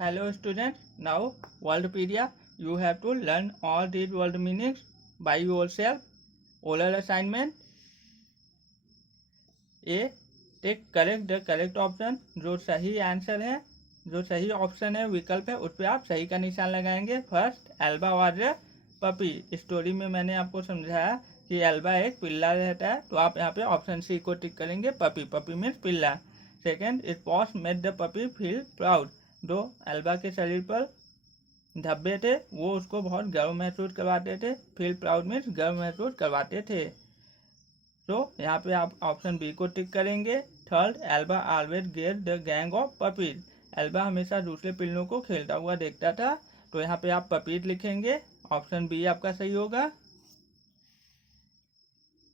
Hello students, now Worldpedia, you have to learn all these word meanings by yourself. Oral assignment A. Take correct the correct option. जो सही answer है, जो सही option है, विकल्प है, उस पर आप सही का निशान लगाएंगे. First, Elba was a puppy. Story में मैंने आपको समझाया कि एल्बा एक पिल्ला रहता है, तो आप यहाँ पे ऑप्शन सी को टिक करेंगे. पपी, पपी मीन्स पिल्ला. Second, it pause made the puppy feel proud. जो एल्बा के शरीर पर धब्बे थे वो उसको बहुत गर्व महसूस करवाते थे. फील प्राउड मीन्स गर्व महसूस करवाते थे. तो यहाँ पे आप ऑप्शन बी को टिक करेंगे. Third, Elba always get the gang of puppies. Elba हमेशा दूसरे पिल्लों को खेलता हुआ देखता था, तो यहाँ पे आप पपीज लिखेंगे. ऑप्शन बी आपका सही होगा.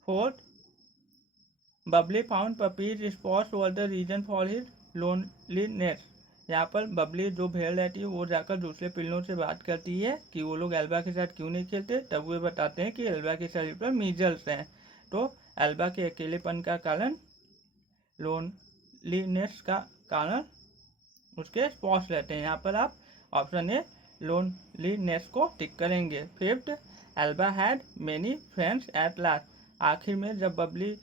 Fourth, Bubbly found puppy's spots were the reason for his loneliness. यहाँ पर बबली जो भेड़ रहती है वो जाकर दूसरे पिल्लों से बात करती है कि वो लोग एल्बा के साथ क्यों नहीं खेलते. तब वे बताते हैं कि एल्बा के शरीर पर मीजल्स हैं. तो एल्बा के अकेलेपन का कारण, लोनलीनेस का कारण उसके स्पॉट्स रहते हैं. यहाँ पर आप ऑप्शन ए लोनलीनेस को टिक करेंगे. Fifth, Elba had many friends at last. आखिर में जब बबली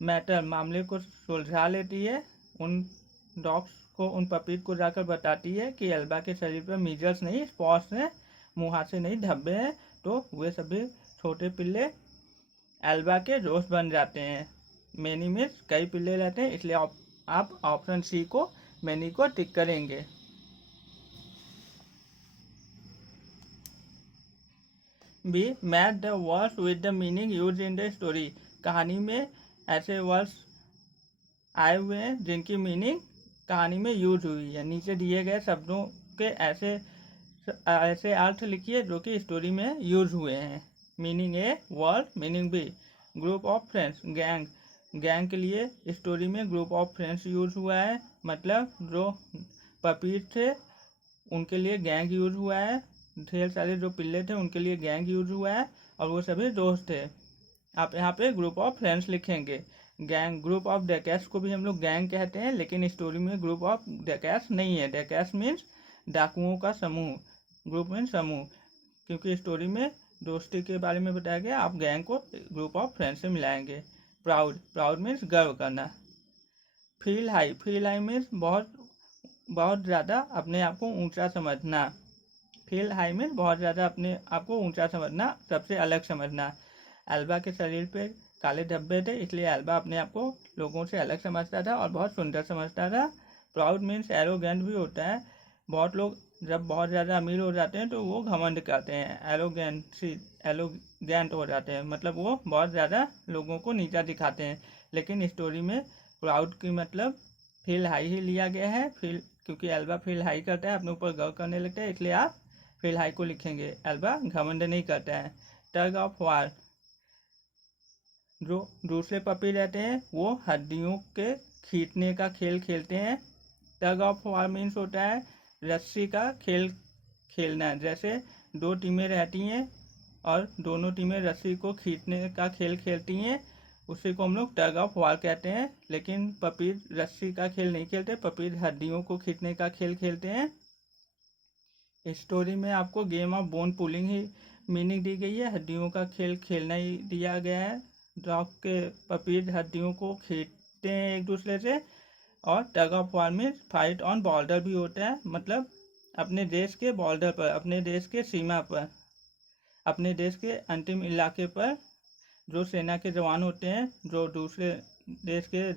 मैटर मामले को सुलझा लेती है, उन डॉग्स को, उन पपीज को जाकर बताती है कि एल्बा के शरीर पर मीजल्स नहीं, स्पॉट्स हैं, मुहासे नहीं, धब्बे हैं. तो वे सभी छोटे पिल्ले एल्बा के दोस्त बन जाते हैं. मैनी मीन्स कई पिल्ले रहते हैं, इसलिए आप ऑप्शन सी को, मैनी को टिक करेंगे. B, match the words with the meaning use in the story. कहानी में ऐसे वर्ड्स आए हुए हैं जिनकी मीनिंग कहानी में यूज हुई है. नीचे दिए गए शब्दों के ऐसे अर्थ लिखिए जो कि स्टोरी में यूज हुए हैं. Meaning A word, meaning B group of friends. Gang, gang के लिए स्टोरी में ग्रुप ऑफ फ्रेंड्स यूज हुआ है, मतलब जो पपीज थे उनके लिए गैंग यूज हुआ है. ढेर सारे जो पिल्ले थे उनके लिए गैंग यूज हुआ है और वो सभी दोस्त थे. आप यहाँ पे ग्रुप ऑफ फ्रेंड्स लिखेंगे. गैंग, ग्रुप ऑफ डैकेट्स को भी हम लोग गैंग कहते हैं, लेकिन स्टोरी में ग्रुप ऑफ डैकेट्स नहीं है. डैकेट्स मीन्स डाकुओं का समूह, ग्रुप मीन्स समूह, क्योंकि स्टोरी में दोस्ती के बारे में बताया गया. आप गैंग को ग्रुप ऑफ फ्रेंड्स से मिलाएंगे. प्राउड, प्राउड मीन्स गर्व करना. Feel high, feel high means बहुत बहुत ज़्यादा अपने आप को ऊंचा समझना. फील हाई मीन्स बहुत ज़्यादा अपने आप को ऊंचा समझना, सबसे अलग समझना. एल्बा के शरीर पे काले धब्बे थे, इसलिए एल्बा अपने आप को लोगों से अलग समझता था और बहुत सुंदर समझता था. प्राउड मीन्स एरोगेंट भी होता है. बहुत लोग जब बहुत ज़्यादा अमीर हो जाते हैं तो वो घमंड करते हैं, एरोगेंट हो जाते हैं, मतलब वो बहुत ज़्यादा लोगों को नीचा दिखाते हैं. लेकिन स्टोरी में प्राउड की मतलब फील हाई ही लिया गया है. फील, क्योंकि एल्बा फील हाई करता है, अपने ऊपर गर्व करने लगता है, इसलिए आप फील हाई को लिखेंगे. एल्बा घमंड नहीं करता है. टग ऑफ वार, जो दूसरे पपी रहते हैं वो हड्डियों के खींचने का खेल खेलते हैं. टग ऑफ वार मीन्स होता है रस्सी का खेल खेलना. जैसे दो टीमें रहती हैं और दोनों टीमें रस्सी को खींचने का खेल खेलती हैं, उसी को हम लोग टग ऑफ वार कहते हैं. लेकिन पपीज रस्सी का खेल नहीं खेलते, पपीज हड्डियों को खींचने का खेल खेलते हैं. स्टोरी में आपको गेम ऑफ बोन पुलिंग ही मीनिंग दी गई है, हड्डियों का खेल खेलना ही दिया गया है. डॉग के पपीज हड्डियों को खींचते हैं एक दूसरे से. और टग ऑफ वार में फाइट ऑन बॉर्डर भी होता है, मतलब अपने देश के बॉर्डर पर, अपने देश के सीमा पर, अपने देश के अंतिम इलाके पर जो सेना के जवान होते हैं जो दूसरे देश के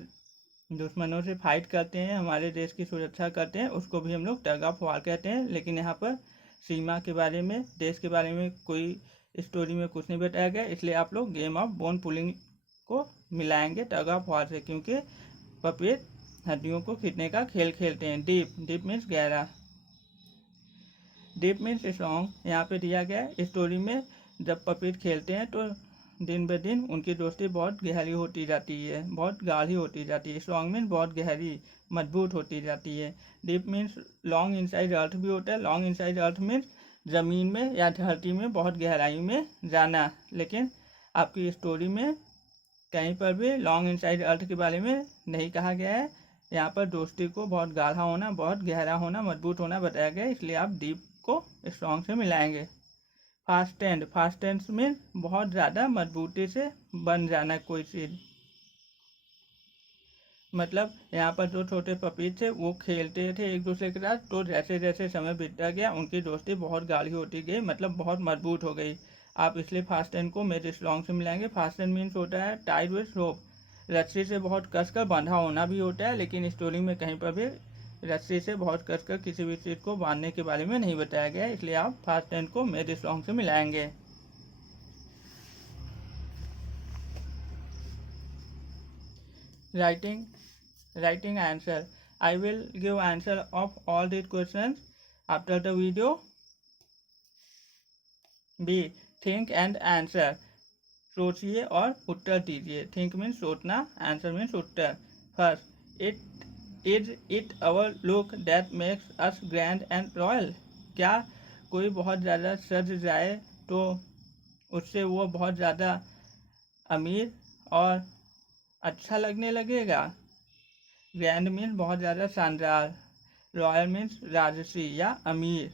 दुश्मनों से फाइट करते हैं, हमारे देश की सुरक्षा करते हैं, उसको भी हम लोग टग ऑफ वार कहते हैं. लेकिन यहाँ पर सीमा के बारे में, देश के बारे में कोई स्टोरी में कुछ नहीं बताया गया, इसलिए आप लोग गेम ऑफ बोन पुलिंग को मिलाएंगे टग ऑफ वार से, क्योंकि पपीज हड्डियों को खींचने का खेल खेलते हैं. डीप, डीप मीन्स गहरा. Deep means strong. यहाँ पे दिया गया है स्टोरी में जब पपीज खेलते हैं तो दिन ब दिन उनकी दोस्ती बहुत गहरी होती जाती है, बहुत गाढ़ी होती जाती है. स्ट्रॉन्ग मीन्स बहुत गहरी, मजबूत होती जाती है. डीप मीन्स लॉन्ग इनसाइड अर्थ भी होता है. लॉन्ग इनसाइड अर्थ मीन्स ज़मीन में या धरती में बहुत गहराई में जाना. लेकिन आपकी स्टोरी में कहीं पर भी लॉन्ग इनसाइड अर्थ के बारे में नहीं कहा गया है. यहाँ पर दोस्ती को बहुत गाढ़ा होना, बहुत गहरा होना, मजबूत होना बताया गया, इसलिए आप डीप को स्ट्रॉन्ग से मिलाएंगे। फास्ट टेंस में बहुत ज़्यादा मजबूती से बन जाना कोई चीज़। मतलब यहाँ पर जो छोटे पपी थे वो खेलते थे एक दूसरे के साथ, तो जैसे जैसे समय बीतता गया उनकी दोस्ती बहुत गाढ़ी होती गई, मतलब बहुत मजबूत हो गई। आप इसलिए फास्ट टेंस को मेड स्ट्रॉन्ग से मिलाएंगे। फास्ट टेंस मीन्स होता है टाइड विद रोप, रस्सी से बहुत कसकर बंधा होना भी होता है, लेकिन स्टोरी में कहीं पर भी रस्सी से बहुत कसकर किसी भी चीज़ को बांधने के बारे में नहीं बताया गया, इसलिए आप फास्ट टेंस को मेड स्ट्रॉन्ग से मिलाएंगे। Writing answer. I will give answer of all these questions after the video. B. Think and answer. सोचिए और उत्तर दीजिए। थिंक मीन्स सोचना, answer means Uttar. First, it our look that makes us grand and royal. क्या कोई बहुत ज़्यादा सज जाए तो उससे वो बहुत ज़्यादा अमीर और अच्छा लगने लगेगा। ग्रैंड मीन्स बहुत ज़्यादा शानदार, रॉयल मीन्स राजसी या अमीर।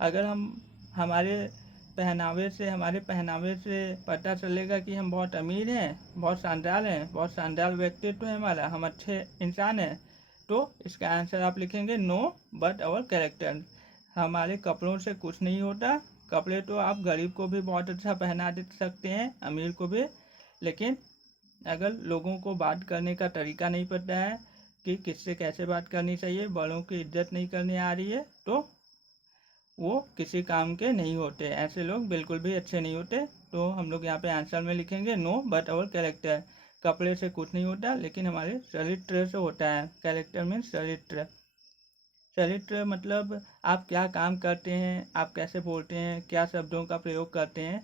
अगर हम हमारे पहनावे से पता चलेगा कि हम बहुत अमीर हैं, बहुत शानदार व्यक्तित्व है हमारा, हम अच्छे इंसान हैं, तो इसका आंसर आप लिखेंगे नो बट आवर कैरेक्टर। हमारे कपड़ों से कुछ नहीं होता। कपड़े तो आप गरीब को भी बहुत अच्छा पहना दे सकते हैं, अमीर को भी, लेकिन अगर लोगों को बात करने का तरीका नहीं पता है कि किससे कैसे बात करनी चाहिए, बड़ों की इज्जत नहीं करनी आ रही है, तो वो किसी काम के नहीं होते। ऐसे लोग बिल्कुल भी अच्छे नहीं होते। तो हम लोग यहाँ पे आंसर में लिखेंगे नो बट आवर कैरेक्टर। कपड़े से कुछ नहीं होता, लेकिन हमारे चरित्र से होता है। कैरेक्टर मीन्स चरित्र। चरित्र मतलब आप क्या काम करते हैं, आप कैसे बोलते हैं, क्या शब्दों का प्रयोग करते हैं,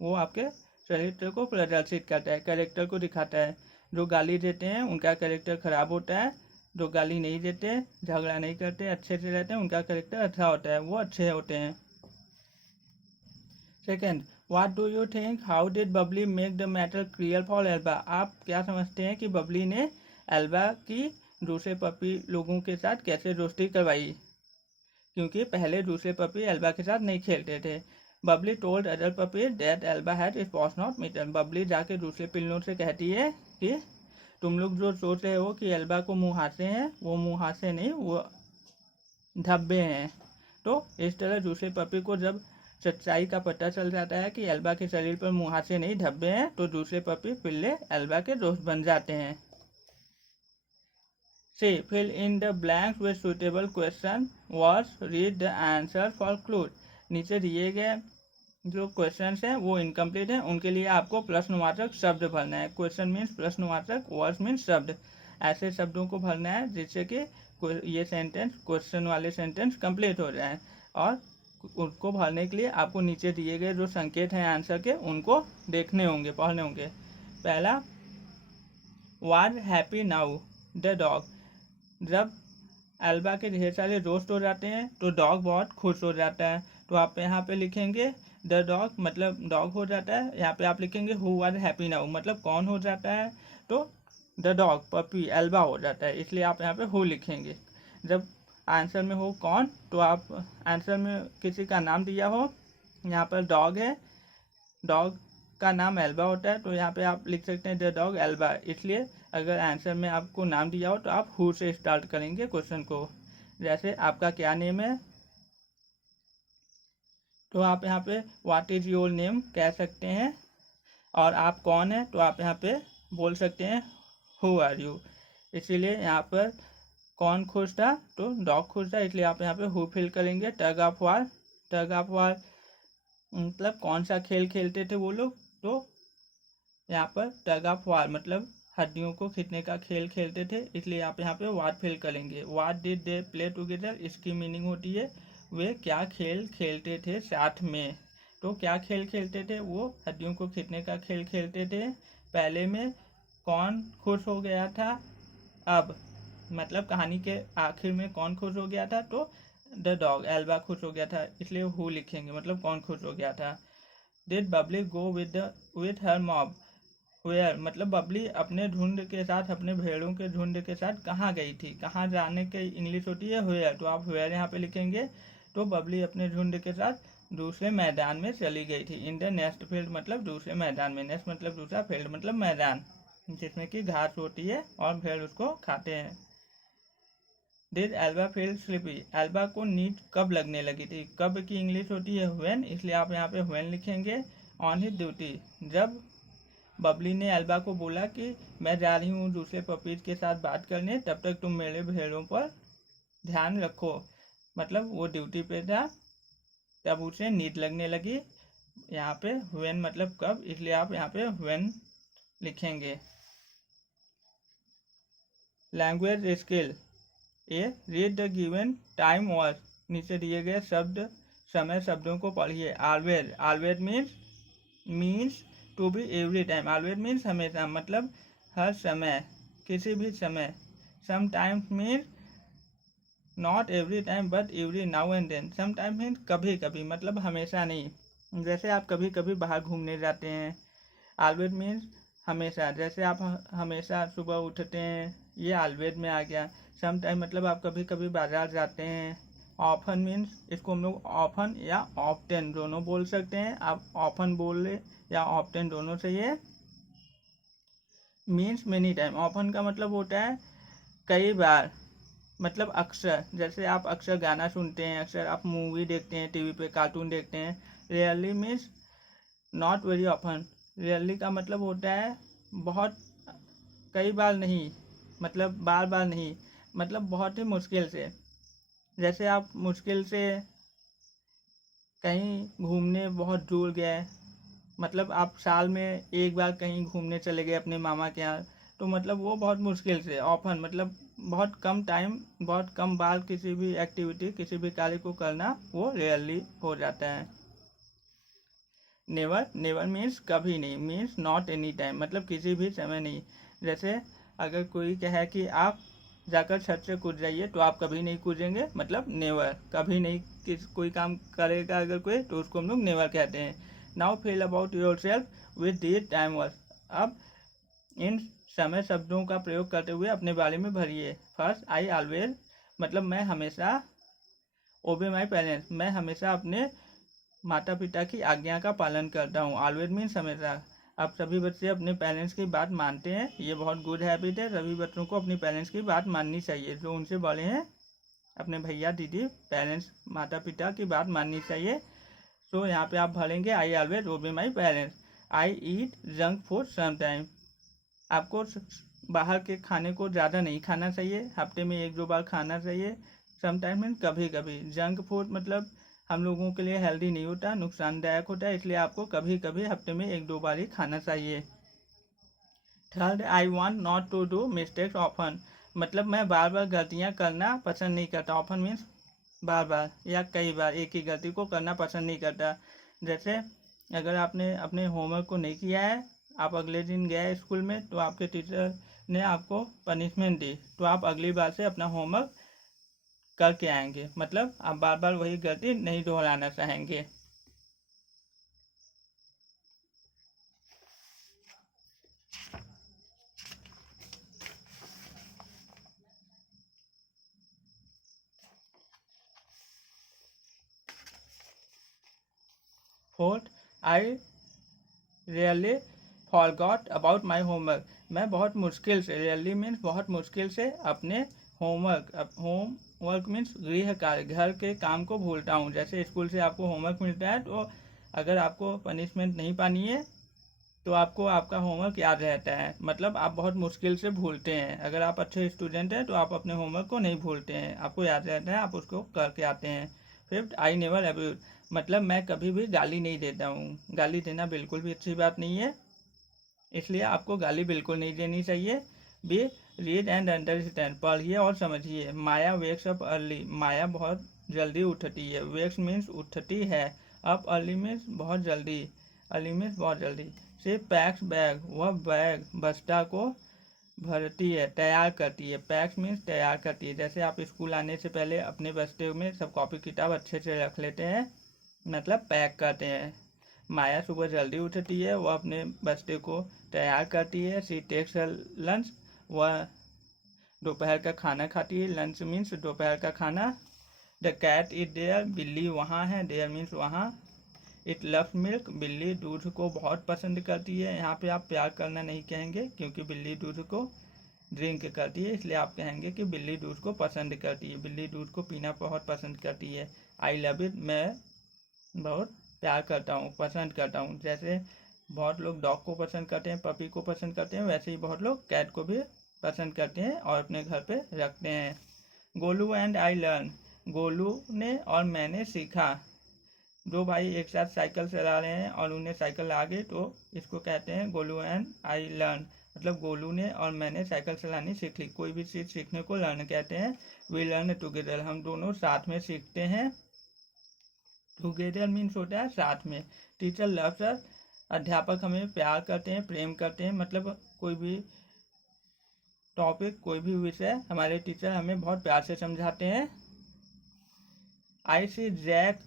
वो आपके चरित्र को प्रदर्शित करता है, कैरेक्टर को दिखाता है। जो गाली देते हैं उनका कैरेक्टर खराब होता है, जो गाली नहीं देते, झगड़ा नहीं करते, अच्छे से रहते हैं, उनका कैरेक्टर अच्छा होता है, वो अच्छे होते हैं। Second, what do you think how did Babli make the matter clear for Elba. आप क्या समझते हैं कि बबली ने एल्बा की दूसरे पपी लोगों के साथ कैसे दोस्ती करवाई, क्योंकि पहले दूसरे पपी एल्बा के साथ नहीं खेलते थे। Babli told other puppy that Elba had spot not mitten. Babli जाके दूसरे पिल्लों से कहती है कि तुम लोग जो सोच रहे हो कि एल्बा को मुहासे हैं, वो मुहासे नहीं, वो धब्बे हैं। तो इस तरह दूसरे पपी को जब सच्चाई का पता चल जाता है कि एल्बा के शरीर पर मुहासे नहीं धब्बे हैं, तो दूसरे पपी पिल्ले एल्बा के दोस्त बन जाते हैं। C, fill in the blanks with suitable question words, read the answer for clued. नीचे दिए गए जो क्वेश्चन हैं वो इनकम्प्लीट हैं, उनके लिए आपको प्रश्नवाचक शब्द भरना है। क्वेश्चन मीन्स प्रश्नवाचक, वर्ड्स मीन्स शब्द। ऐसे शब्दों को भरना है जिससे कि ये सेंटेंस, क्वेश्चन वाले सेंटेंस कंप्लीट हो जाए। और उनको भरने के लिए आपको नीचे दिए गए जो संकेत हैं आंसर के, उनको देखने होंगे, पढ़ने होंगे। पहला, was happy now the dog. जब एल्बा के ढेर सारे दोस्त हो जाते हैं तो डॉग बहुत खुश हो जाता है। तो आप यहाँ पे लिखेंगे द डॉग, मतलब डॉग हो जाता है। यहाँ पे आप लिखेंगे हु वाज हैप्पी नाउ, मतलब कौन हो जाता है, तो द डॉग पपी एल्बा हो जाता है, इसलिए आप यहाँ पे हु लिखेंगे। जब आंसर में हो कौन, तो आप आंसर में किसी का नाम दिया हो, यहाँ पर डॉग है, डॉग का नाम एल्बा होता है, तो यहाँ पे आप लिख सकते हैं द डॉग एल्बा। इसलिए अगर आंसर में आपको नाम दिया हो तो आप हु से स्टार्ट करेंगे क्वेश्चन को। जैसे आपका क्या नेम है, तो आप यहाँ पे व्हाट इज योर नेम कह सकते हैं। और आप कौन है, तो आप यहाँ पे बोल सकते हैं हु आर यू। इसीलिए यहाँ पर कौन खुश था, तो डॉग खुश था, इसलिए आप यहाँ पे हु फिल करेंगे। टग ऑफ वार मतलब कौन सा खेल खेलते थे वो लोग, तो यहाँ पर टग ऑफ वार मतलब हड्डियों को खींचने का खेल खेलते थे, इसलिए आप यहाँ पे वाट फिल करेंगे। What did they play together, इसकी मीनिंग होती है वे क्या खेल खेलते थे साथ में। तो क्या खेल खेलते थे, वो हड्डियों को खींचने का खेल खेलते थे। पहले में कौन खुश हो गया था, अब मतलब कहानी के आखिर में कौन खुश हो गया था, तो द डॉग एल्बा खुश हो गया था, इसलिए हु लिखेंगे, मतलब कौन खुश हो गया था। Did Bubbly go with her mob, where मतलब बबली अपने झुंड के साथ, अपने भेड़ों के झुंड के साथ कहाँ गई थी। कहाँ जाने की इंग्लिश होती है वेयर, तो आप वेयर यहाँ पे लिखेंगे। तो बबली अपने झुंड के साथ दूसरे मैदान में चली गई थी। इन द नेक्स्ट फील्ड मतलब दूसरे मैदान में, नेक्स्ट मतलब दूसरा, फील्ड मतलब मैदान जिसमें कि घास होती है और भेड़ उसको खाते हैं। Did Elba feel sleepy, Elba को नींद कब लगने लगी थी। कब की इंग्लिश होती है व्हेन, इसलिए आप यहाँ पे व्हेन लिखेंगे। ऑन हिज ड्यूटी, जब बबली ने एल्बा को बोला कि मैं जा रही हूँ दूसरे पपीज के साथ बात करने, तब तक तुम मेरे भेड़ों पर ध्यान रखो, मतलब वो ड्यूटी पे था, तब उसे नींद लगने लगी। यहाँ पे व्हेन मतलब कब, इसलिए आप यहाँ पे व्हेन लिखेंगे। Language skill A, read the given time word, नीचे दिए गए शब्द समय शब्दों को पढ़िए। Always, always means to be every time, always means हमेशा, मतलब हर समय, किसी भी समय। Sometimes means not every time but every now and then, sometime means कभी कभी, मतलब हमेशा नहीं। जैसे आप कभी कभी बाहर घूमने जाते हैं। ऑलवेज मीन्स हमेशा, जैसे आप हमेशा सुबह उठते हैं, ये ऑलवेज में आ गया। सम टाइम मतलब आप कभी कभी बाजार जाते हैं। ऑफन मीन्स, इसको हम लोग ऑफन या ऑफ्टन दोनों बोल सकते हैं। आप ऑफन बोल ले या ऑफ्टन दोनों सही है। मीन्स मेनी टाइम, ऑफन का मतलब होता है कई बार, मतलब अक्सर, जैसे आप अक्सर गाना सुनते हैं, अक्सर आप मूवी देखते हैं, टीवी पे कार्टून देखते हैं। Rarely means not very often, rarely का मतलब होता है बहुत, कई बार नहीं, मतलब बार बार नहीं, मतलब बहुत ही मुश्किल से। जैसे आप मुश्किल से कहीं घूमने बहुत दूर गए, मतलब आप साल में एक बार कहीं घूमने चले गए अपने मामा के यहाँ, तो मतलब वो बहुत मुश्किल से। ऑफन मतलब बहुत कम टाइम, बहुत कम बार किसी भी एक्टिविटी, किसी भी कार्य को करना, वो रेयरली हो जाता है। नेवर, नेवर मीन्स कभी नहीं, मीन्स नॉट एनी टाइम, मतलब किसी भी समय नहीं। जैसे अगर कोई कहे कि आप जाकर छत से कूद जाइए, तो आप कभी नहीं कूदेंगे, मतलब नेवर, कभी नहीं कोई काम करेगा अगर कोई, तो उसको हम लोग नेवर कहते हैं। Now feel about your self with these time words, अब इन समय शब्दों का प्रयोग करते हुए अपने बारे में भरिए। फर्स्ट, आई ऑलवेज मतलब मैं हमेशा, ओबे माई पेरेंट्स मैं हमेशा अपने माता पिता की आज्ञा का पालन करता हूँ। ऑलवेज मीन्स हमेशा। अब सभी बच्चे अपने पेरेंट्स की बात मानते हैं, ये बहुत गुड हैबिट है। सभी बच्चों को अपने पेरेंट्स की बात माननी चाहिए, जो उनसे बड़े हैं, अपने भैया दीदी, पेरेंट्स, माता पिता की बात माननी चाहिए। तो यहाँ पे आप भरेंगे I always obey my parents. I eat junk food sometime, आपको बाहर के खाने को ज़्यादा नहीं खाना चाहिए, हफ्ते में एक दो बार खाना चाहिए। समटाइम मीन कभी कभी। जंक फूड मतलब हम लोगों के लिए हेल्दी नहीं होता, नुकसानदायक होता है, इसलिए आपको कभी कभी हफ्ते में एक दो बार ही खाना चाहिए। Third, I want not to do mistakes often, मतलब मैं बार बार गलतियाँ करना पसंद नहीं करता। ऑफन मीन्स बार बार या कई बार एक ही गलती को करना पसंद नहीं करता। जैसे अगर आपने अपने होमवर्क को नहीं किया है, आप अगले दिन गए स्कूल में, तो आपके टीचर ने आपको पनिशमेंट दी, तो आप अगली बार से अपना होमवर्क करके आएंगे, मतलब आप बार बार वही गलती नहीं दोहराना चाहेंगे। Fourth, I really forgot about my homework, मैं बहुत मुश्किल से, रियली मीन्स बहुत मुश्किल से, अपने होमवर्क मीन्स गृह कार्य, घर के काम को भूलता हूँ। जैसे स्कूल से आपको होमवर्क मिलता है, तो अगर आपको पनिशमेंट नहीं पानी है, तो आपको आपका होमवर्क याद रहता है, मतलब आप बहुत मुश्किल से भूलते हैं। अगर आप अच्छे स्टूडेंट हैं, तो आप अपने होमवर्क को नहीं भूलते हैं, आपको याद रहता है, आप उसको करके आते हैं। फिफ्थ, आई नेवर अब्यूज, मतलब मैं कभी भी गाली नहीं देता हूँ। गाली देना बिल्कुल भी अच्छी बात नहीं है, इसलिए आपको गाली बिल्कुल नहीं देनी चाहिए। बी, रीड एंड अंडरस्टैंड, पढ़िए और समझिए। माया वेक्स अप अर्ली, माया बहुत जल्दी उठती है। वेक्स मीन्स उठती है, अप अर्ली मीन्स बहुत जल्दी, अर्ली मीन्स बहुत जल्दी। से पैक्स बैग, वह बैग बस्ता को भरती है, तैयार करती है। पैक्स मीन्स तैयार करती है, जैसे आप स्कूल आने से पहले अपने बस्ते में सब कॉपी किताब अच्छे से रख लेते हैं, मतलब पैक करते हैं। माया सुबह जल्दी उठती है, वह अपने बच्चे को तैयार करती है। शी टेक्स लंच, वह दोपहर का खाना खाती है। लंच मीन्स दोपहर का खाना। द कैट इज देयर, बिल्ली वहाँ है। देयर मीन्स वहाँ। इट लव्स मिल्क, बिल्ली दूध को बहुत पसंद करती है। यहाँ पे आप प्यार करना नहीं कहेंगे क्योंकि बिल्ली दूध को ड्रिंक करती है, इसलिए आप कहेंगे कि बिल्ली दूध को पसंद करती है। बिल्ली दूध को पीना बहुत पसंद करती है। आई लव इट, मैं बहुत प्यार करता हूँ, पसंद करता हूँ। जैसे बहुत लोग डॉग को पसंद करते हैं, पपी को पसंद करते हैं, वैसे ही बहुत लोग कैट को भी पसंद करते हैं और अपने घर पे रखते हैं। Golu and I learn, Golu ने और मैंने सीखा। दो भाई एक साथ साइकिल चला रहे हैं और उन्हें साइकिल आ गई, तो इसको कहते हैं गोलू एंड आई लर्न, मतलब गोलू ने और मैंने साइकिल चलानी सीख ली। कोई भी चीज़ सीखने को लर्न कहते हैं। वी लर्न टुगेदर, हम दोनों साथ में सीखते हैं। टुगेदर मीन्स होता है साथ में। टीचर लव्स अस, अध्यापक हमें प्यार करते हैं, प्रेम करते हैं। मतलब कोई भी टॉपिक, कोई भी विषय हमारे टीचर हमें बहुत प्यार से समझाते हैं। आई सी जैक,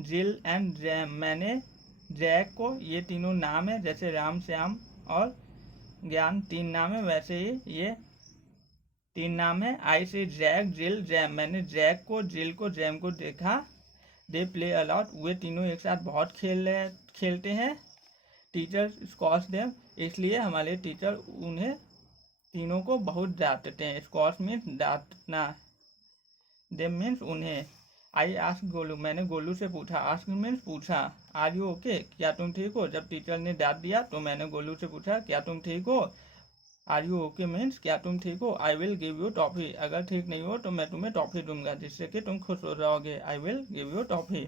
जिल एंड जैम, मैंने जैक को, ये तीनों नाम है, जैसे राम, श्याम और ज्ञान 3 नाम है, वैसे ही ये 3 नाम है। आई सी जैक, जिल, जैम, मैंने जैक को, जिल को, जैम को देखा। दे प्ले अलॉट, वे तीनों एक साथ बहुत खेलते हैं। टीचर स्कॉश देम, इसलिए हमारे टीचर उन्हें तीनों को बहुत डांटते हैं। स्कॉश मीन्स डांटना, देम मीन्स उन्हें। आई आस्क गोलू, मैंने गोलू से पूछा। आस्क मीन्स पूछा। आर यू ओके, क्या तुम ठीक हो। जब टीचर ने डांट दिया तो मैंने गोलू से पूछा क्या तुम ठीक हो। आर यू ओके मीन्स क्या तुम ठीक हो। आई विल गिव यू टॉफ़ी, अगर ठीक नहीं हो तो मैं तुम्हें टॉफ़ी दूंगा जिससे कि तुम खुश हो जाओगे। I will give you toffee.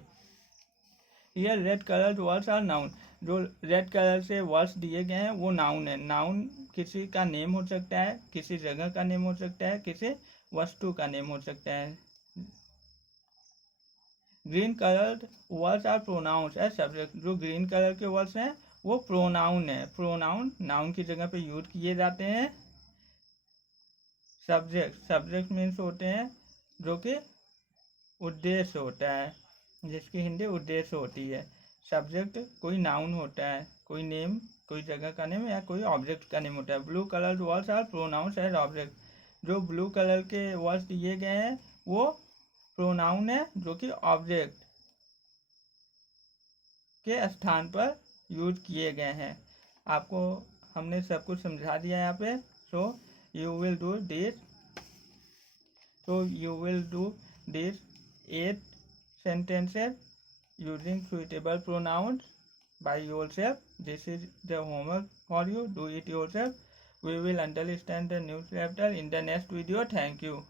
ये red colour words are noun, जो रेड कलर से वर्ड्स दिए गए हैं वो नाउन है। नाउन किसी का नेम हो सकता है, किसी जगह का नेम हो सकता है, किसी वस्तु का नेम हो सकता है। Green colour words are pronouns है सब्जेक्ट, जो ग्रीन कलर के वर्ड्स हैं वो प्रोनाउन है। प्रोनाउन नाउन की जगह पे यूज किए जाते हैं। सब्जेक्ट, सब्जेक्ट मीन्स होते हैं जो कि उद्देश्य होता है, जिसकी हिंदी उद्देश्य होती है। सब्जेक्ट कोई नाउन होता है, कोई नेम, कोई जगह का नेम या कोई ऑब्जेक्ट का नेम होता है। Blue colour words are pronouns as object, जो ब्लू कलर के वर्ड्स दिए गए हैं वो प्रोनाउन है जो कि ऑब्जेक्ट के स्थान पर यूज किए गए हैं। आपको हमने सब कुछ समझा दिया यहाँ पे। So you will do this, so you will do these 8 sentences using suitable pronouns by yourself. This is the homework for you. Do it yourself. We will understand the new chapter in the next video. Thank you.